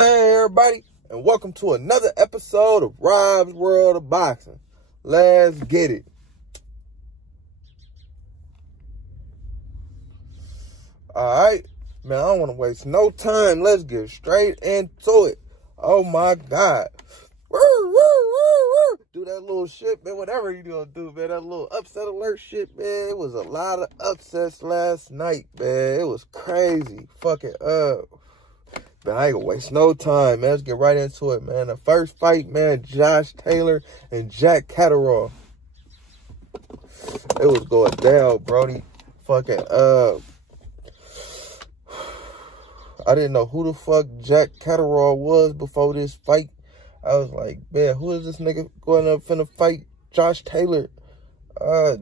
Hey everybody, and welcome to another episode of Rob's World of Boxing. Let's get it. Alright, man, I don't want to waste no time. Let's get straight into it. Oh my God. Do that little shit, man, whatever you gonna do, man. That little upset alert shit, man. It was a lot of upsets last night, man. It was crazy. Fucking up. But I ain't gonna waste no time, man. Let's get right into it, man. The first fight, man, Josh Taylor and Jack Catterall. It was going down, Brody. Fucking I didn't know who the fuck Jack Catterall was before this fight. I was like, man, who is this nigga going up finna fight Josh Taylor?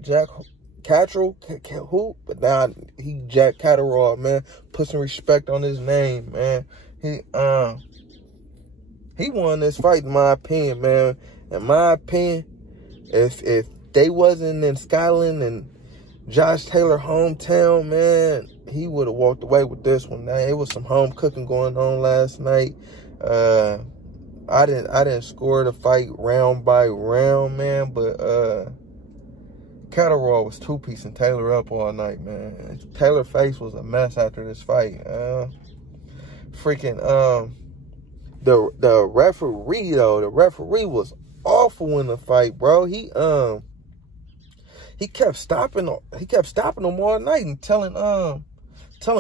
Jack Catterall? Who? But now he Jack Catterall, man. Put some respect on his name, man. He won this fight, in my opinion, man. In my opinion, if they wasn't in Scotland and Josh Taylor hometown, man, he would have walked away with this one. Now, it was some home cooking going on last night. I didn't score the fight round by round, man, but Catterall was two-piecing Taylor up all night, man. Taylor's face was a mess after this fight. The referee though, the referee was awful in the fight, bro. He kept stopping them all night and telling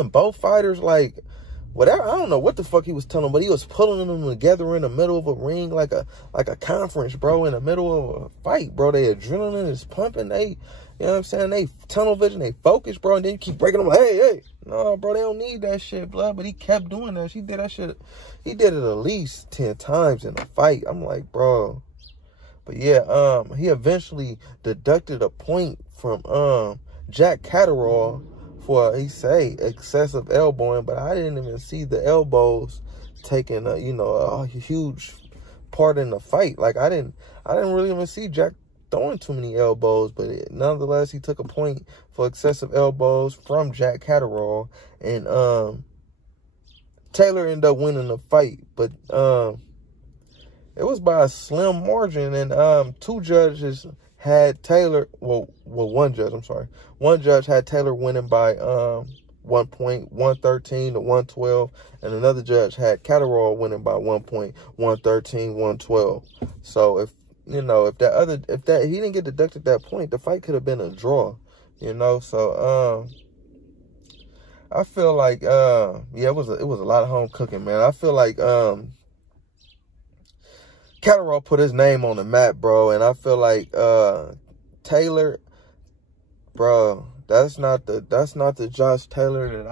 both fighters, like, whatever. I don't know what the fuck he was telling, but he was pulling them together in the middle of a ring like a conference, bro, in the middle of a fight, bro. Their adrenaline is pumping. They, you know what I'm saying? They tunnel vision, they focus, bro, and then you keep breaking them like, hey. No, bro, they don't need that shit, blood. But he kept doing that. He did that shit. He did it at least 10 times in a fight. I'm like, bro. But yeah, he eventually deducted a point from Jack Catterall for, he say, excessive elbowing, but I didn't even see the elbows taking a huge part in the fight. Like I didn't really even see Jack throwing too many elbows, but nonetheless, he took a point for excessive elbows from Jack Catterall, and Taylor ended up winning the fight, but it was by a slim margin, and two judges had Taylor, one judge had Taylor winning by 1 point, 113 to 112, and another judge had Catterall winning by 1 point, 113, 112. So if he didn't get deducted that point, the fight could have been a draw, So I feel like it was a lot of home cooking, man. I feel like Catterall put his name on the map, bro, and I feel like Taylor, bro, that's not the Josh Taylor that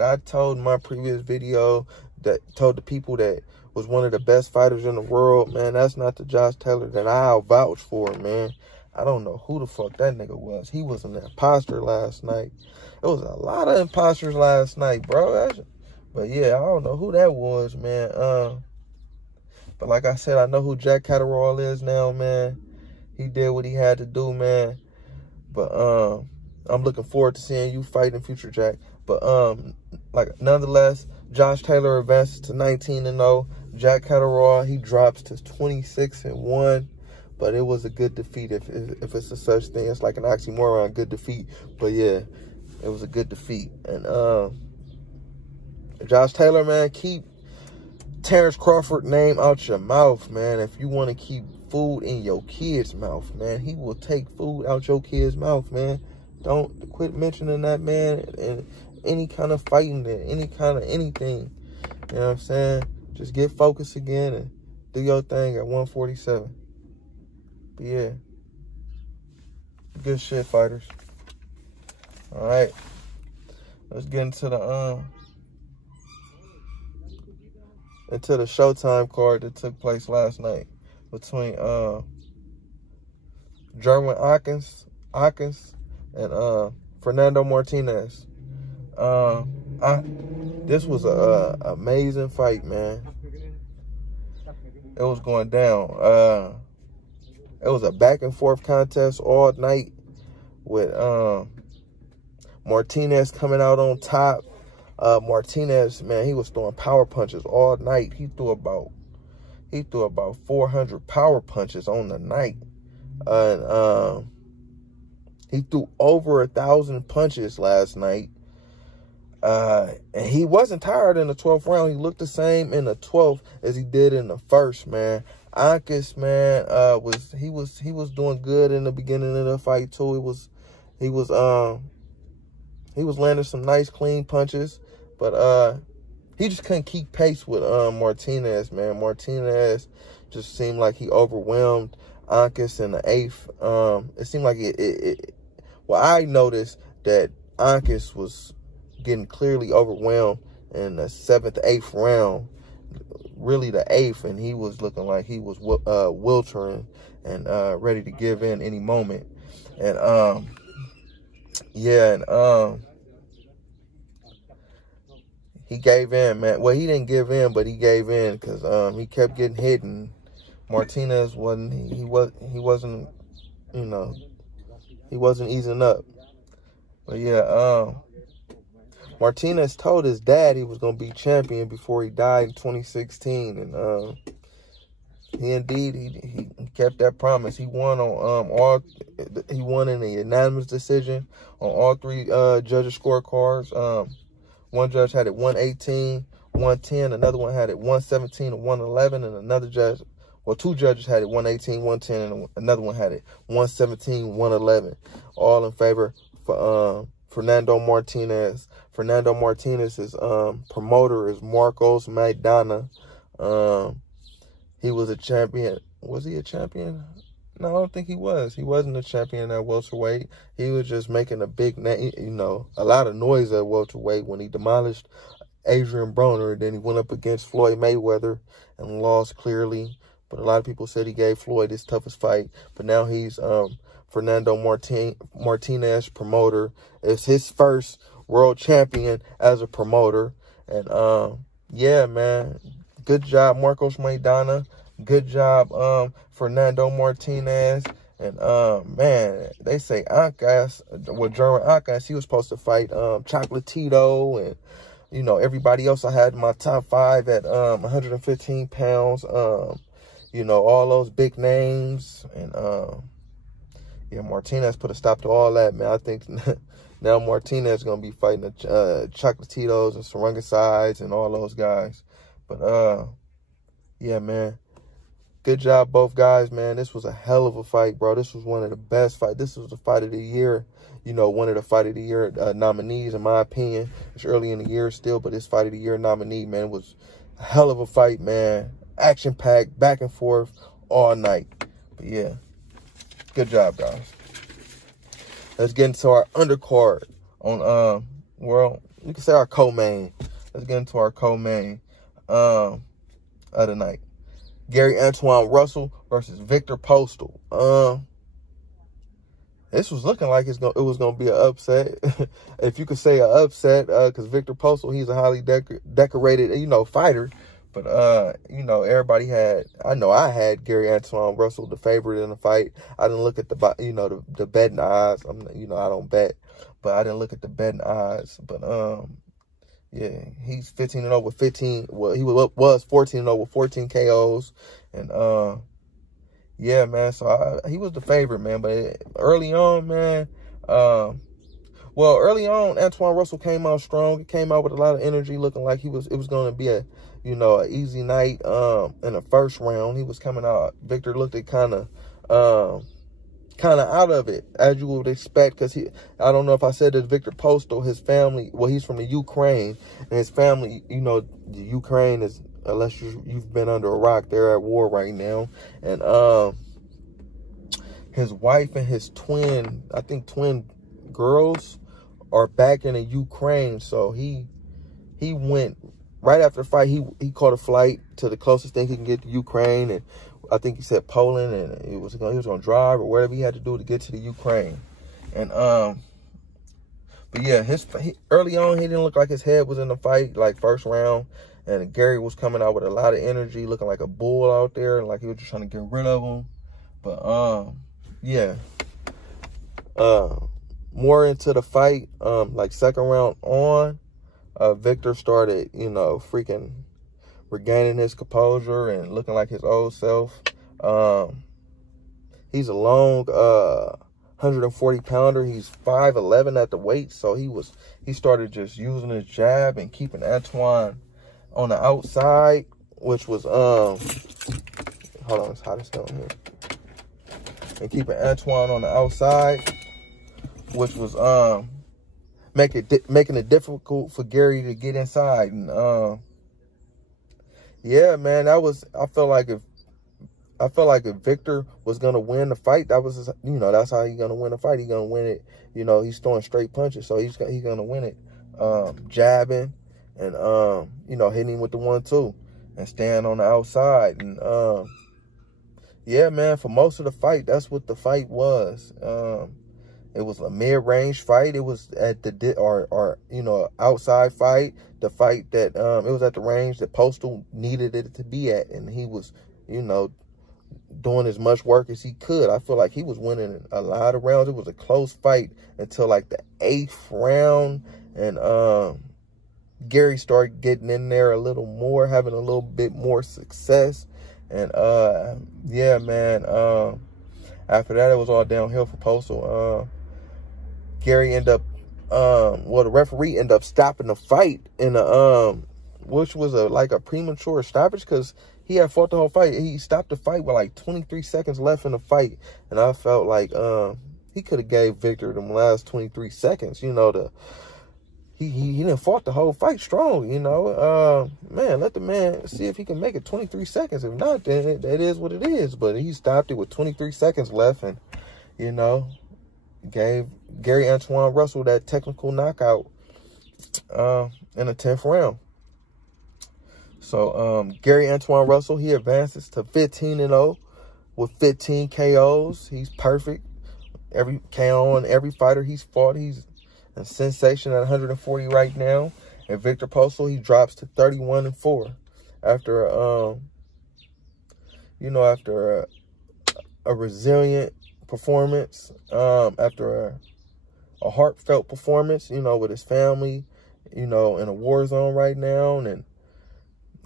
I told in my previous video, that told the people that was one of the best fighters in the world, man. That's not the Josh Taylor that I'll vouch for, man. I don't know who the fuck that nigga was. He was an imposter last night. There was a lot of imposters last night, bro. But yeah, I don't know who that was, man. But like I said, I know who Jack Catterall is now, man. He did what he had to do, man. But I'm looking forward to seeing you fight in future, Jack. But nonetheless, Josh Taylor advances to 19-0. Jack Catterall, he drops to 26-1. But it was a good defeat, if it's a such thing. It's like an oxymoron, good defeat. But yeah, it was a good defeat. And Josh Taylor, man, keep Terrence Crawford name out your mouth, man. If you want to keep food in your kid's mouth, man, he will take food out your kid's mouth, man. Don't quit mentioning that, man, and any kind of fighting, any kind of anything. You know what I'm saying? Just get focused again and do your thing at 147. But yeah, good shit, fighters. All right, let's get into the Showtime card that took place last night between Jerwin Akins and Fernando Martinez. This was a amazing fight, man. It was going down. It was a back and forth contest all night with Martinez coming out on top. Martinez, man, he was throwing power punches all night. He threw about 400 power punches on the night. He threw over 1,000 punches last night. And he wasn't tired in the 12th round. He looked the same in the 12th as he did in the first, man. Ankis, man, he was doing good in the beginning of the fight too. He was landing some nice clean punches, but he just couldn't keep pace with Martinez, man. Martinez just seemed like he overwhelmed Ankis in the 8th. It seemed like well, I noticed that Ankis was getting clearly overwhelmed in the 7th, 8th round, really the 8th, and he was looking like he was wiltering and ready to give in any moment. And he gave in, man. Well, he didn't give in, but he gave in because he kept getting hit, and Martinez wasn't easing up. But yeah, Martinez told his dad he was gonna be champion before he died in 2016, and he kept that promise. He won on he won in a unanimous decision on all 3 judges' scorecards. One judge had it 118, 110. Another one had it 117 and 111, and another judge, well, 2 judges had it 118, 110, and another one had it 117, 111. All in favor for Fernando Martinez. Fernando Martinez's promoter is Marcos Maidana. He was a champion. Was he a champion? No, I don't think he was. He wasn't a champion at welterweight. He was just making a big name, a lot of noise at welterweight when he demolished Adrian Broner. Then he went up against Floyd Mayweather and lost clearly. But a lot of people said he gave Floyd his toughest fight. But now he's Fernando Martinez promoter. It's his first world champion as a promoter. And yeah, man, good job, Marcos Maidana. Good job, Fernando Martinez. And man, they say Ankis, well, German Ankis, he was supposed to fight Chocolatito and everybody else I had in my top 5 at 115 pounds. All those big names. And yeah, Martinez put a stop to all that, man. I think now Martinez is gonna be fighting the Chocolatitos and Sarungasides and all those guys. But yeah, man. Good job, both guys, man. This was a hell of a fight, bro. This was one of the best fights. This was the fight of the year, one of the fight of the year nominees, in my opinion. It's early in the year still, but this fight of the year nominee, man, it was a hell of a fight, man. Action-packed, back and forth all night. But yeah, good job, guys. Let's get into our undercard on, well, you can say our co-main. Let's get into our co-main of the night. Gary Antoine Russell versus Victor Postal. This was looking like it was gonna be an upset, if you could say an upset, because Victor Postal, he's a highly decorated, fighter. But everybody had. I know I had Gary Antoine Russell the favorite in the fight. I didn't look at the betting odds. I don't bet, but I didn't look at the betting odds. But yeah, he's 15-0 with 15. Well, he was 14-0 with 14 KOs, and yeah, man. So he was the favorite, man. But early on, man, early on, Antoine Russell came out strong. He came out with a lot of energy, looking like it was going to be a an easy night. In the first round, he was coming out. Victor looked at kind of out of it, as you would expect, because I don't know if I said that Victor Postal, his family, well, he's from the Ukraine, and his family, the Ukraine is, unless you've been under a rock, they're at war right now. And his wife and his twin girls are back in the Ukraine. So he went right after the fight. He caught a flight to the closest thing he can get to Ukraine, and I think he said Poland, and he was going to drive or whatever he had to do to get to the Ukraine. And but yeah, early on, he didn't look like his head was in the fight, like first round. And Gary was coming out with a lot of energy, looking like a bull out there, and like he was just trying to get rid of him. But yeah, more into the fight, like second round on, Victor started, you know, freaking regaining his composure and looking like his old self. He's a long 140 pounder. He's 5'11" at the weight, so he started just using his jab and keeping Antoine on the outside, which was hold on, it's hot as hell in here. And keeping Antoine on the outside, which was making it difficult for Gary to get inside. And yeah, man, I felt like if Victor was gonna win the fight, that was his, you know, that's how he's gonna win the fight. He's gonna win it, you know, he's throwing straight punches, so he's gonna win it, jabbing and you know, hitting him with the 1-2 and staying on the outside. And yeah, man, for most of the fight, that's what the fight was. It was a mid-range fight. It was at the you know, outside fight. The fight that it was at the range that Postal needed it to be at, and he was, you know, doing as much work as he could. I feel like he was winning a lot of rounds. It was a close fight until like the 8th round, and Gary started getting in there a little more, having a little bit more success. And yeah, man, after that, it was all downhill for Postal. Gary ended up, well, the referee ended up stopping the fight in a, which was like a premature stoppage, because he had fought the whole fight. He stopped the fight with like 23 seconds left in the fight. And I felt like he could have gave Victor the last 23 seconds, you know, he done fought the whole fight strong, you know. Man, let the man see if he can make it 23 seconds. If not, then it is what it is. But he stopped it with 23 seconds left, and, you know, gave Gary Antoine Russell that technical knockout in the 10th round. So Gary Antoine Russell, he advances to 15-0 with 15 KOs. He's perfect. Every KO on every fighter he's fought. He's a sensation at 140 right now. And Victor Postal, he drops to 31-4 after you know, after a resilient performance, after a heartfelt performance, you know, with his family, you know, in a war zone right now. And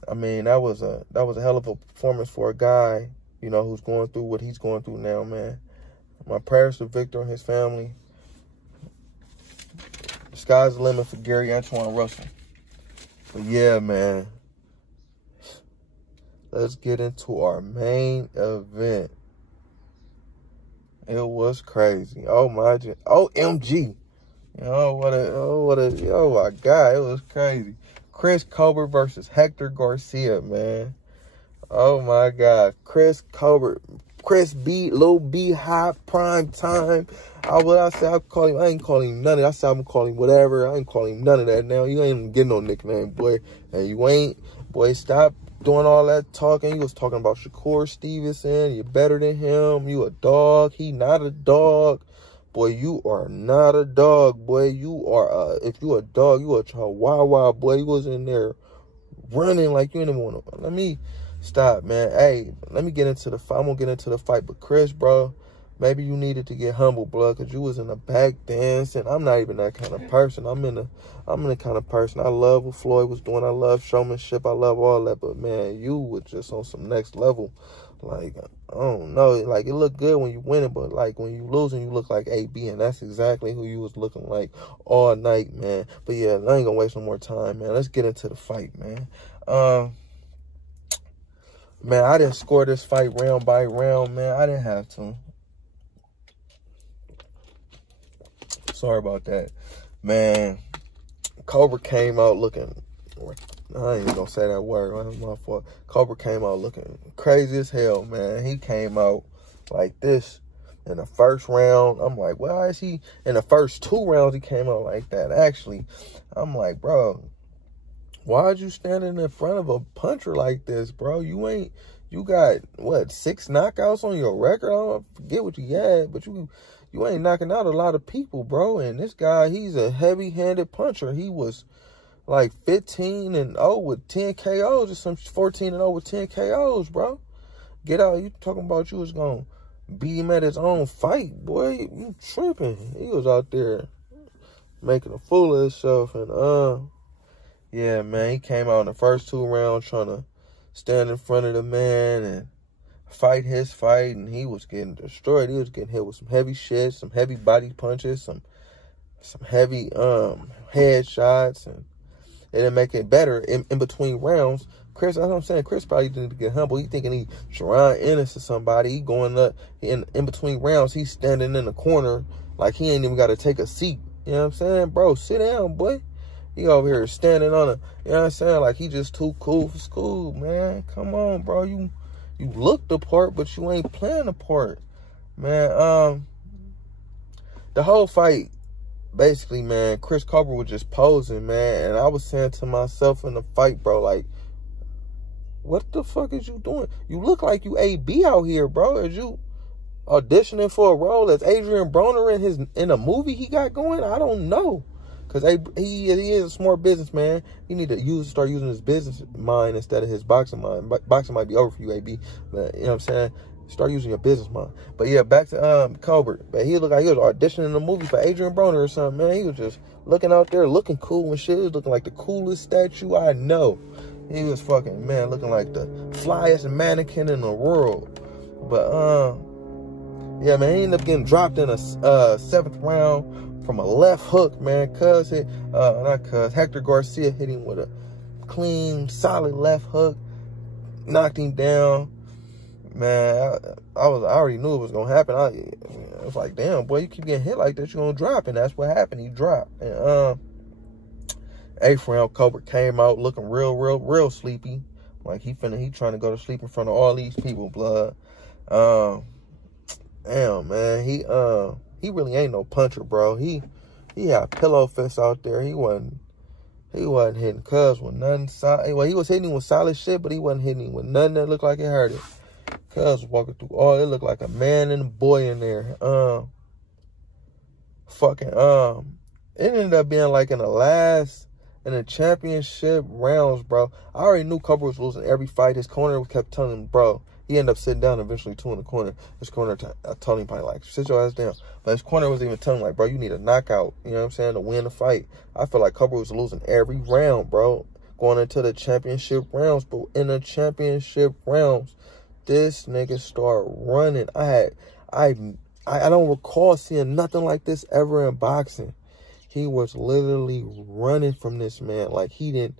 I mean, that was a hell of a performance for a guy, you know, who's going through what he's going through now, man. My prayers to Victor and his family. The sky's the limit for Gary Antoine Russell. But yeah, man, let's get into our main event. It was crazy. Oh my, OMG. Oh my God, it was crazy. Chris Colbert versus Hector Garcia, man. Oh my God. Chris Colbert. Chris B, Lil B, High Prime Time. I call him, I ain't calling him none of that. I said I'm gonna call him whatever. I ain't calling him none of that now. You ain't even getting no nickname, boy. And you ain't, boy, stop doing all that talking. You was talking about Shakur Stevenson. You're better than him. You a dog. He not a dog. Boy, you are not a dog, boy. You are if you a dog, you a chihuahua, boy. You was in there running like you didn't want to. Let me stop, man. Hey, let me get into the fight. I'm gonna get into the fight. But Chris, bro, maybe you needed to get humble, blood, because you was in the back dancing. I'm not even that kind of person. I'm the kind of person. I love what Floyd was doing. I love showmanship. I love all that. But man, you were just on some next level. Like, I don't know. Like, it looked good when you win it, but like when you losing, you look like AB, and that's exactly who you was looking like all night, man. But yeah, I ain't gonna waste no more time, man. Let's get into the fight, man. Man, I didn't score this fight round by round, man. I didn't have to. Sorry about that. Man, Cobra came out looking, I ain't even gonna say that word. That's my fault. Cobra came out looking crazy as hell, man. He came out like this in the first round. I'm like, why is he? In the first 2 rounds, he came out like that. Actually, I'm like, bro, why'd you standing in front of a puncher like this, bro? You got, what, 6 knockouts on your record? I don't forget what you had, but you ain't knocking out a lot of people, bro. And this guy, he's a heavy-handed puncher. He was like 15-0 with 10 KOs or some 14-0 with 10 KOs, bro. Get out. You talking about you was going to beat him at his own fight, boy. You tripping. He was out there making a fool of himself. And, Yeah, man, he came out in the first 2 rounds trying to stand in front of the man and fight his fight, and he was getting destroyed. He was getting hit with some heavy shit, some heavy body punches, some heavy headshots, and it didn't make it better in between rounds. Chris, that's what I'm saying. Chris probably didn't get humble. He thinking he Sharon Ennis or somebody. He going up in between rounds. He's standing in the corner like he ain't even got to take a seat. You know what I'm saying? Bro, sit down, boy. He over here standing on a, you know what I'm saying? Like he just too cool for school, man. Come on, bro. You look the part, but you ain't playing the part. Man, the whole fight, basically, man, Chris Colbert was just posing, man. And I was saying to myself in the fight, bro, like, what the fuck is you doing? You look like you AB out here, bro. Is you auditioning for a role as Adrian Broner in a movie he got going? I don't know. Because he is a smart businessman. He need to start using his business mind instead of his boxing mind. Boxing might be over for you, AB. But, you know what I'm saying? Start using your business mind. But, yeah, back to Colbert. But he looked like he was auditioning in a movie for Adrian Broner or something, man. He was just looking out there, looking cool and shit. He was looking like the coolest statue I know. He was fucking, man, looking like the flyest mannequin in the world. But, yeah, man, he ended up getting dropped in a 7th round from a left hook, man. Hector Garcia hit him with a clean, solid left hook, knocked him down. Man, I already knew it was gonna happen. I was like, damn, boy, you keep getting hit like this, you're gonna drop. And that's what happened. He dropped. And 8th round, Colbert came out looking real sleepy. Like he trying to go to sleep in front of all these people, blood. Damn, man, he really ain't no puncher, bro. He had pillow fists out there. He wasn't hitting Cuz with nothing solid. Well, he was hitting him with solid shit, but he wasn't hitting him with nothing that looked like it hurt it. Cuz walking through it looked like a man and a boy in there. It ended up being like in the championship rounds, bro. I already knew Colbert was losing every fight. His corner kept telling him, bro. He ended up sitting down eventually, 2 in the corner. His corner told him probably like, sit your ass down. But his corner was even telling him like, bro, you need a knockout. You know what I'm saying? To win the fight. I feel like Colbert was losing every round, bro. Going into the championship rounds. But in the championship rounds, this nigga started running. I don't recall seeing nothing like this ever in boxing. He was literally running from this man. Like he didn't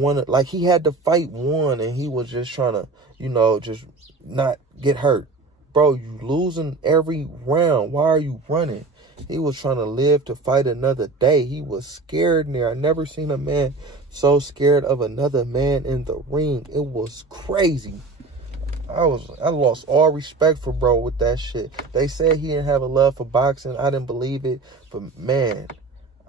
want to, like he had the fight won and he was just trying to, you know, just not get hurt. Bro, you losing every round. Why are you running? He was trying to live to fight another day. He was scared in there. I never seen a man so scared of another man in the ring. It was crazy. I lost all respect for bro with that shit. They said he didn't have a love for boxing. I didn't believe it. But man,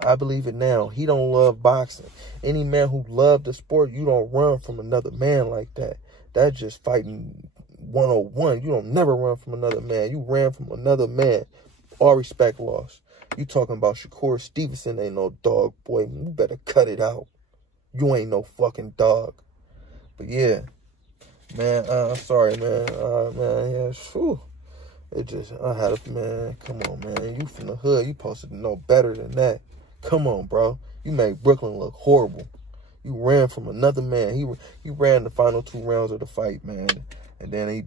I believe it now. He don't love boxing. Any man who loved the sport, you don't run from another man like that. That's just fighting 101. You don't never run from another man. You ran from another man. All respect lost. You talking about Shakur Stevenson ain't no dog, boy. You better cut it out. You ain't no fucking dog. But yeah. Man, I'm sorry, man. Man, yeah, whew. It just, I had a, man, come on, man. You from the hood. You supposed to know better than that. Come on, bro. You made Brooklyn look horrible. You ran from another man. He ran the final 2 rounds of the fight, man. And then I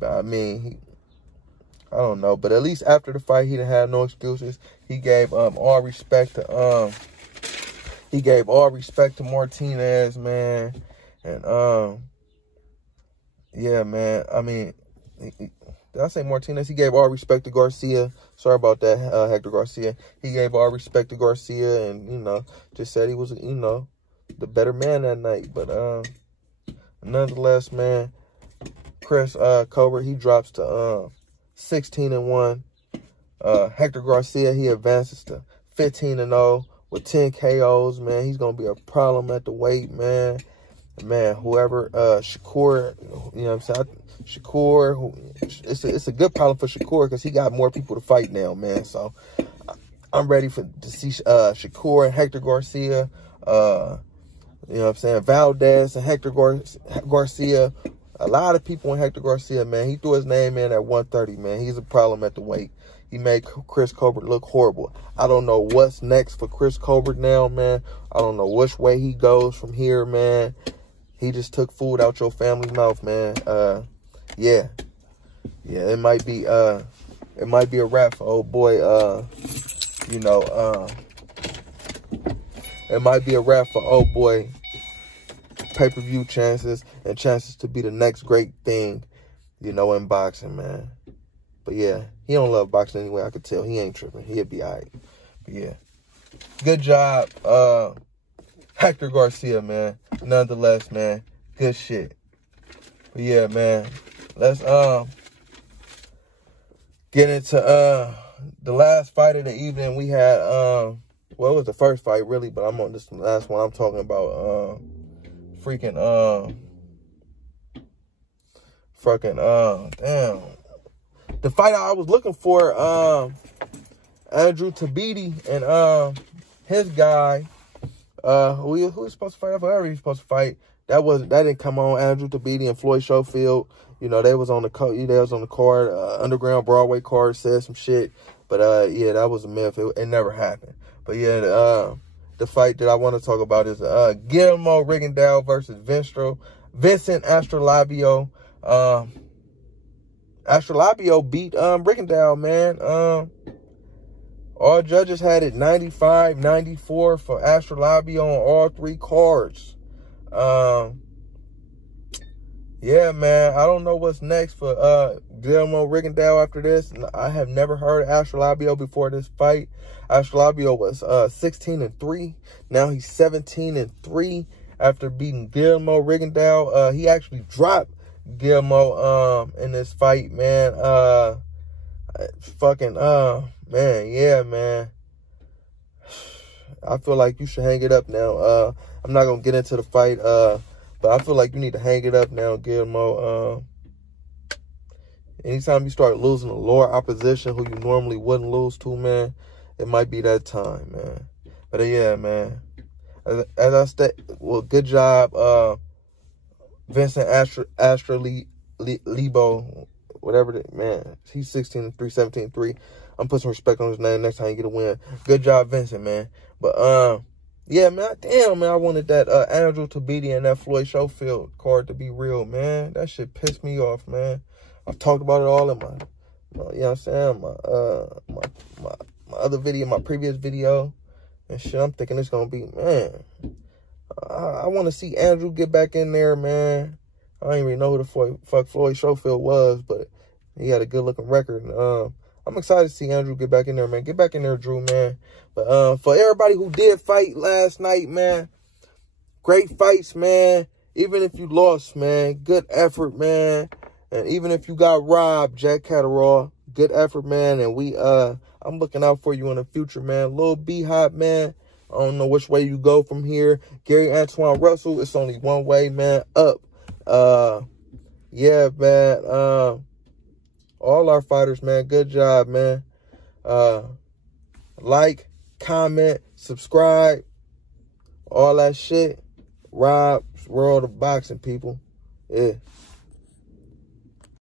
don't know. But at least after the fight, he didn't have no excuses. He gave all respect to Martinez, man. And yeah, man. I mean, did I say Martinez? He gave all respect to Garcia. Sorry about that, Hector Garcia. He gave all respect to Garcia and, you know, just said he was, you know, the better man that night. But nonetheless, man, Chris Colbert, he drops to 16-1. Hector Garcia, he advances to 15-0 with 10 KOs, man. He's going to be a problem at the weight, man. Man, whoever, Shakur, you know what I'm saying? Shakur, it's a good problem for Shakur because he got more people to fight now, man. So I'm ready to see Shakur and Hector Garcia, you know what I'm saying? Valdez and Hector Garcia. A lot of people in Hector Garcia, man. He threw his name in at 130, man. He's a problem at the weight. He made Chris Colbert look horrible. I don't know what's next for Chris Colbert now, man. I don't know which way he goes from here, man. He just took food out your family's mouth, man. Yeah, it might be a wrap for old boy. You know, it might be a wrap for old boy. Pay-per-view chances and chances to be the next great thing, you know, in boxing, man. But yeah, he don't love boxing anyway. I could tell he ain't tripping. He'll be all right. But yeah, good job, Hector Garcia, man. Nonetheless, man, good shit. But yeah, man, let's get into the last fight of the evening. We had well, it was the first fight really, but I'm on this last one. I'm talking about damn. The fight I was looking for, Andrew Tabiti and his guy, who he's supposed to fight, whoever he's supposed to fight. That didn't come on. Andrew Tabiti and Floyd Schofield. You know, they was on the card, Underground Broadway card, said some shit. But yeah, that was a myth. It never happened. But yeah, the fight that I want to talk about is Guillermo Rigondeaux versus Vincent Astrolabio. Astrolabio beat Rigondeaux, man. All judges had it 95-94 for Astrolabio on all three cards. Yeah, man, I don't know what's next for Guillermo Rigondeaux after this. I have never heard of Astrolabio before this fight. Astrolabio was 16-3. Now he's 17-3 after beating Guillermo Rigondeaux. He actually dropped Guillermo in this fight, man. Man, yeah, man. I feel like you should hang it up now. I'm not gonna get into the fight, but I feel like you need to hang it up now, Guillermo. Anytime you start losing a lower opposition who you normally wouldn't lose to, man, it might be that time, man. But yeah, man. As I said, well, good job, Vincent Astrolabio, whatever, man. He's 16-3, 17-3. I'm putting some respect on his name next time you get a win. Good job, Vincent, man. But yeah, man, damn, man, I wanted that Andrew Tabiti and that Floyd Schofield card to be real, man. That shit pissed me off, man. I've talked about it all in my you know what I'm saying, my other video, my previous video and shit. I'm thinking it's gonna be, man, I want to see Andrew get back in there, man. I don't even know who the fuck Floyd Schofield was, but he had a good looking record. I'm excited to see Andrew get back in there, man. Get back in there, Drew, man. But for everybody who did fight last night, man, great fights, man. Even if you lost, man, good effort, man. And even if you got robbed, Jack Catterall, good effort, man. And I'm looking out for you in the future, man. Lil B-Hop, man. I don't know which way you go from here. Gary Antoine Russell, it's only one way, man, up. Yeah, man. All our fighters, man, good job, man. Like, comment, subscribe, all that shit. Rob's World of Boxing, people. Yeah.